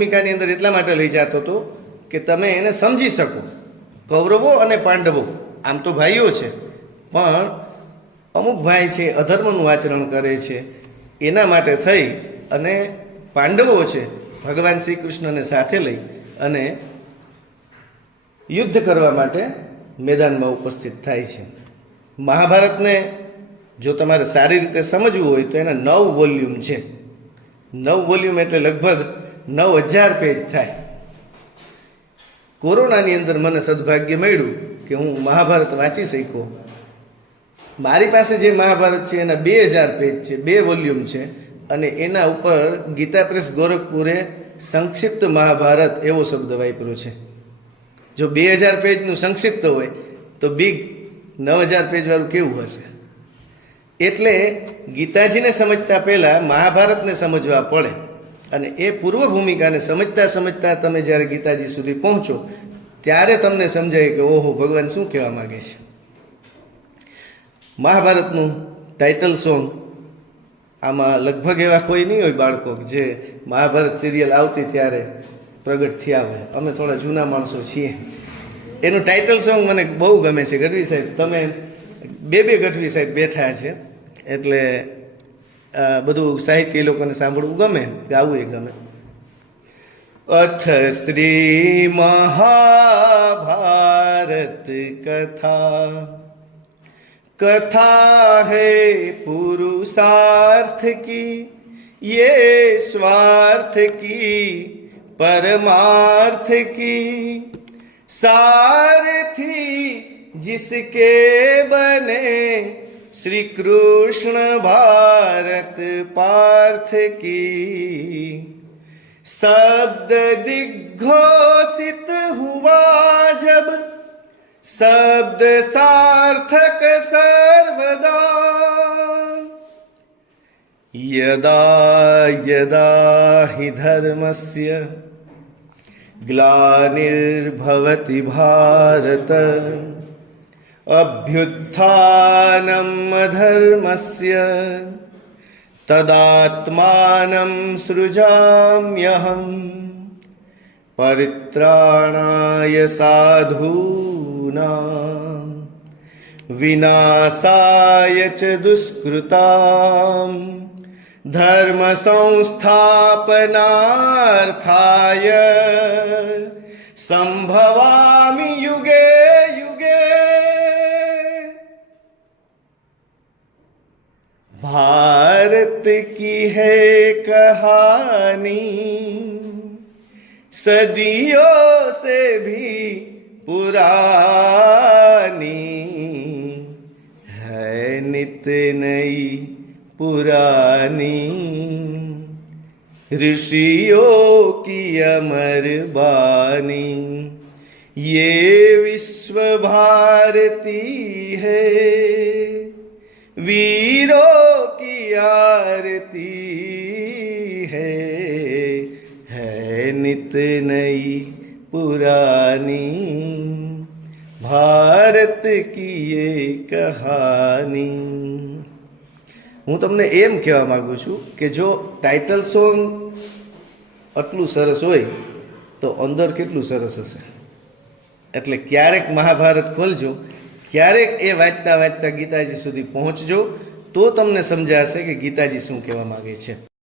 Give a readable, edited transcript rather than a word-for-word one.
ભૂમિકાની અંદર એટલા માટે લઈ જતો હતો કે તમે એને સમજી શકો. કૌરવો અને પાંડવો આમ તો ભાઈઓ છે, પણ અમુક ભાઈ છે અધર્મનું આચરણ કરે છે, એના માટે થઈ અને પાંડવો છે ભગવાન શ્રી કૃષ્ણને સાથે લઈ અને યુદ્ધ કરવા માટે મેદાનમાં ઉપસ્થિત થાય છે. મહાભારતને જો તમારે સારી રીતે સમજવું હોય તો એના 9 વોલ્યુમ છે. 9 વોલ્યુમ એટલે લગભગ 9000 પેજ થાય. કોરોનાની અંદર મને સદભાગ્ય મળ્યું કે હું મહાભારત વાંચી શક્યો. મારી પાસે જે મહાભારત છે એના 2000 પેજ છે, 2 વોલ્યુમ છે, અને એના ઉપર ગીતા પ્રેસ ગોરખપુરે સંક્ષિપ્ત મહાભારત એવો શબ્દ વાપર્યો છે. જો 2000 પેજનું સંક્ષિપ્ત હોય તો બિગ 9000 પેજ વાળું કેવું હશે? એટલે ગીતાજીને સમજતા પહેલાં મહાભારતને સમજવા પડે, અને એ પૂર્વ ભૂમિકાને સમજતા સમજતા તમે જ્યારે ગીતાજી સુધી પહોંચો ત્યારે તમને સમજાય કે ઓહો, ભગવાન શું કહેવા માગે છે. મહાભારતનું ટાઇટલ સોંગ આમાં લગભગ એવા કોઈ નહીં હોય બાળકો જે મહાભારત સિરિયલ આવતી ત્યારે પ્રગટ થયા હોય. અમે થોડા જૂના માણસો છીએ. એનું ટાઇટલ સોંગ મને બહુ ગમે છે. ગઢવી સાહેબ, તમે બે ગઢવી સાહેબ બેઠા છે એટલે બધું સાહિત્ય લોકોને સાંભળવું ગમે, ગાવું એ ગમે. અથ શ્રી મહાભારત કથા, कथा है पुरुषार्थ की, ये स्वार्थ की परमार्थ की, सारथी जिसके बने श्री कृष्ण भारत पार्थ की, शब्द दिग्घोषित हुआ जब शब्द सार्थक सर्वदा, यदा यदा हि धर्मस्य ग्लानिर्भवति भारत, अभ्युत्थानम् अधर्मस्य तदात्मानं सृजाम्यहम्, परित्राणाय साधूनां विनाशाय च दुष्कृतां, धर्म संस्थापनार्थाय संभवामि युगे युगे। भारत की है कहानी सदियों से भी पुरानी, है नित नई पुरानी, ऋषियों की अमर बानी, ये विश्व भारती है, वीरों की आरती है नित नई पुरानी, भारत की ये कहानी। હું તમને એમ કહેવા માંગુ છું કે જો ટાઇટલ સોંગ આટલું સરસ હોય તો અંદર કેટલું સરસ હશે. એટલે ક્યારેક મહાભારત ખોલજો, ક્યારેક એ વાંચતા વાંચતા ગીતાજી સુધી પહોંચજો, તો તમને સમજાશે કે ગીતાજી શું કહેવા માંગે છે.